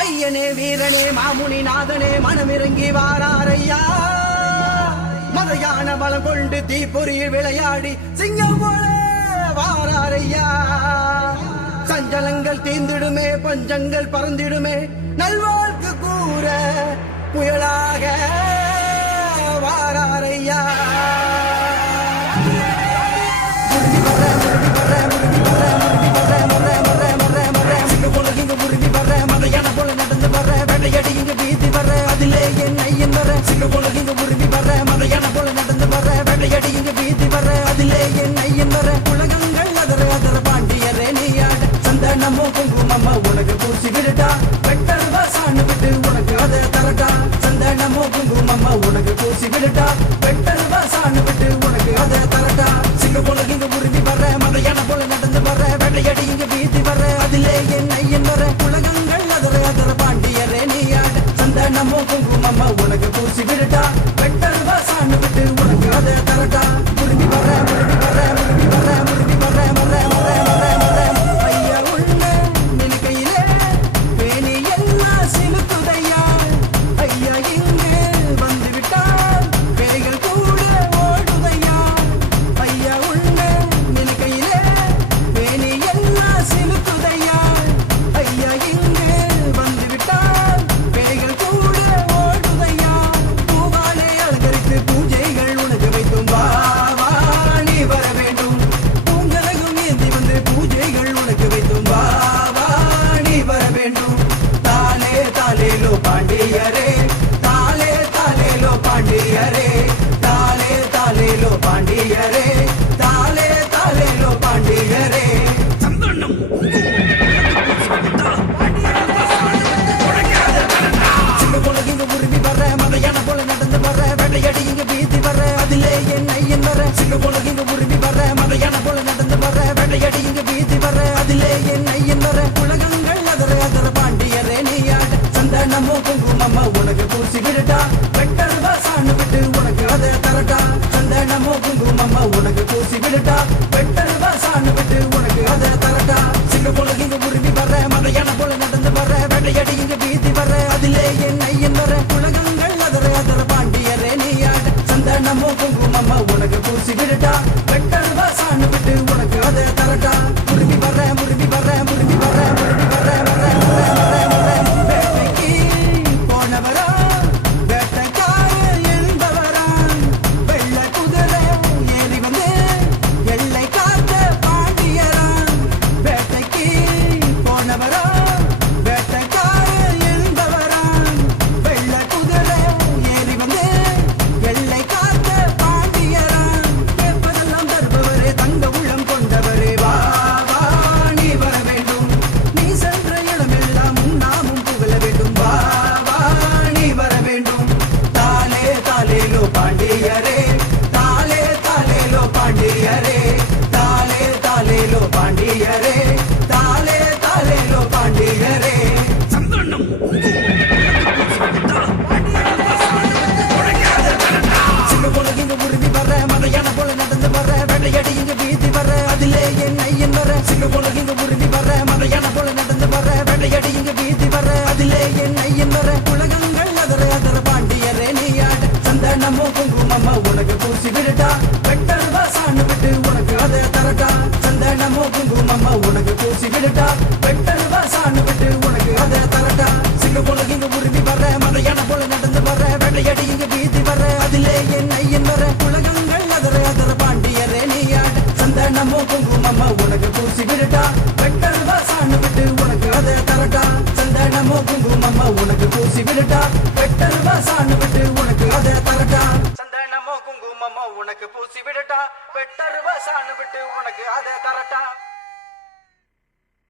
ஐயனே வீரனே மாமுனி நாதனே மனமிறங்கி வாராரையா. மதையான பலம் கொண்டு தீப்பொறியில் விளையாடி சிங்கம் போல வாராரையா. சஞ்சலங்கள் தீர்ந்திடுமே பஞ்சங்கள் பறந்திடுமே நல்வாழ்க்கு கூற புயலாக வாராரையா. உனக்கு பூசி விடுடா வெட்டர் வாசான்னு விட்டு உனக்கு அதை தரட்டா. சந்தனமோ குங்குமம்மா உனக்கு பூசி விடுடா வெட்டர் வாசான்னு விட்டு உனக்கு அதை தரட்டா. சிங்க போல இங்க உருவி வர மதையான போல நடந்து வர வெள்ளையடி இங்க வீதி வர அதிலே என் ஐயன் வர உலகங்கள் அதர பாண்டியரே நீயாட. சந்தனமோ குங்குமம்மா உனக்கு பூசி விடுடா வெட்டர் வாசான்னு விட்டு உனக்கு அதை தரட்டா. உருவி வர உருவி வர உருவி வர உருவி வர மர மர மர மர ஐயா உன்ன நினைக்கையிலே வேணி எல்லாம் சிலுக்குதையா. ஐயா இங்கு வந்து விட்டால் பேய்கள் கூட ஓடுதையா. ஐயா உன்ன நினைக்கையிலே வேணி எல்லாம் சிலுக்குதையா. ஐயா இங்கு வந்து விட்டால் பேய்கள் கூட ஓடுதையா. பூவாலே அலங்கரித்து பூஜைகள் உனக்கு வைத்தும் வா வா நீ வர வேண்டும். பூங்கலகும் ஏந்தி வந்து பூஜைகள் உனக்கு வைத்தும் வா வா நீ வர வேண்டும். தாலே தாலேலோ பாண்டியரே தாலே தாலேலோ பாண்டியரே தாலே தாலேலோ பாண்டியரே தாலே தாலேலோ பாண்டியரே. சிங்க போல இங்க உருவி வர மதையான போல நடந்து வர வெள்ளையடி இங்க வீதி வர அதிலே என் ஐயன் வர. சிங்க போல இங்க உருவி வர மதையான போல நடந்து வர வெள்ளையடி இங்க வீதி வர அதிலே என் ஐயன் வர உலகங்கள் அதர பாண்டியரே நீயாட. சந்தனமோ குங்குமம்மா உனக்கு பூசி விடுடா வெட்டர் வாசான்னு விட்டு உனக்கு அதை தரட்டா. சந்தனமோ குங்குமம்மா உனக்கு பூசி விடுடா வெட்டர் வாசான்னு விட்டு உனக்கு அதை தரட்டா. சிங்க போல இங்க உருவி வர மதையான போல நடந்து வர வெள்ளையடி இங்க வீதி வர அதிலே என் ஐயன் வர உலகங்கள் அதர பாண்டியரே நீயாட. சந்தனமோ குங்குமம்மா உனக்கு பூசி விடுடா வெட்டர் வாசான்னு விட்டு உனக்கு அதை தரட்டா. உருவி வர முருவி வர முருவி வர முருவி வர மர மர மர மர வேட்டைக்கு போனவரா வேட்டைக்கார எழுந்தவரா. வெள்ள குதிரை ஏறி வந்து எல்லை காத்த பாண்டியரா. வேட்டைக்கு போனவரா வேட்டைக்கார எழுந்தவரா. வெள்ள குதிரை ஏறி வந்து எல்லை காத்த பாண்டியரா. கேட்பதெல்லாம் தருபவரே தங்க உள்ளம் கொண்டவரே வா வா நீ வர வேண்டும். நீ சென்ற இடமெல்லாம் நாமும் புகழ வேண்டும் வா வா நீ வர வேண்டும். தாலே தாலேலோ பாண்டியரே தாலே தாலேலோ பாண்டியரே தாலே தாலேலோ பாண்டியரே தாலே தாலேலோ பாண்டியரே. சிங்க போல இங்க உருவி வர மதையான போல நடந்து வர வெள்ளையடி இங்க வீதி வர அதிலே என் ஐயன் வர. சிங்க போல இங்க உருவி வர மதையான போல நடந்து வர வெள்ளையடி இங்க வீதி வர அதிலே என் ஐயன் வர உலகங்கள் அதர பாண்டியரே நீயாட. சந்தனமோ குங்குமம்மா உனக்கு பூசி விடுடா வெட்டர் வாசான்னு விட்டு உனக்கு அதை தரட்டா. சந்தனமோ குங்குமம்மா உனக்கு பூசி விடுடா வெட்டர் வாசான்னு விட்டு உனக்கு அதை தரட்டா. சிங்க போல இங்க உருவி வர மதையான போல நடந்து வர வெள்ளையடி இங்க வீதி வர அதிலே என் ஐயன் வர உலகங்கள் அதர பாண்டியரே நீயாட. சந்தனமோ குங்குமம்மா உனக்கு பூசி விடுடா வெட்டர் வாசான்னு விட்டு உனக்கு அதை தரட்டா. சந்தனமோ குங்குமம்மா உனக்கு பூசி விடுடா வெட்டர் வாசான்னு விட்டு உனக்கு அதை தரட்டா. சந்தனமோ குங்குமம்மா உனக்கு பூசி விடுடா வெட்டர் வாசான்னு விட்டு உனக்கு அதை தரட்டா.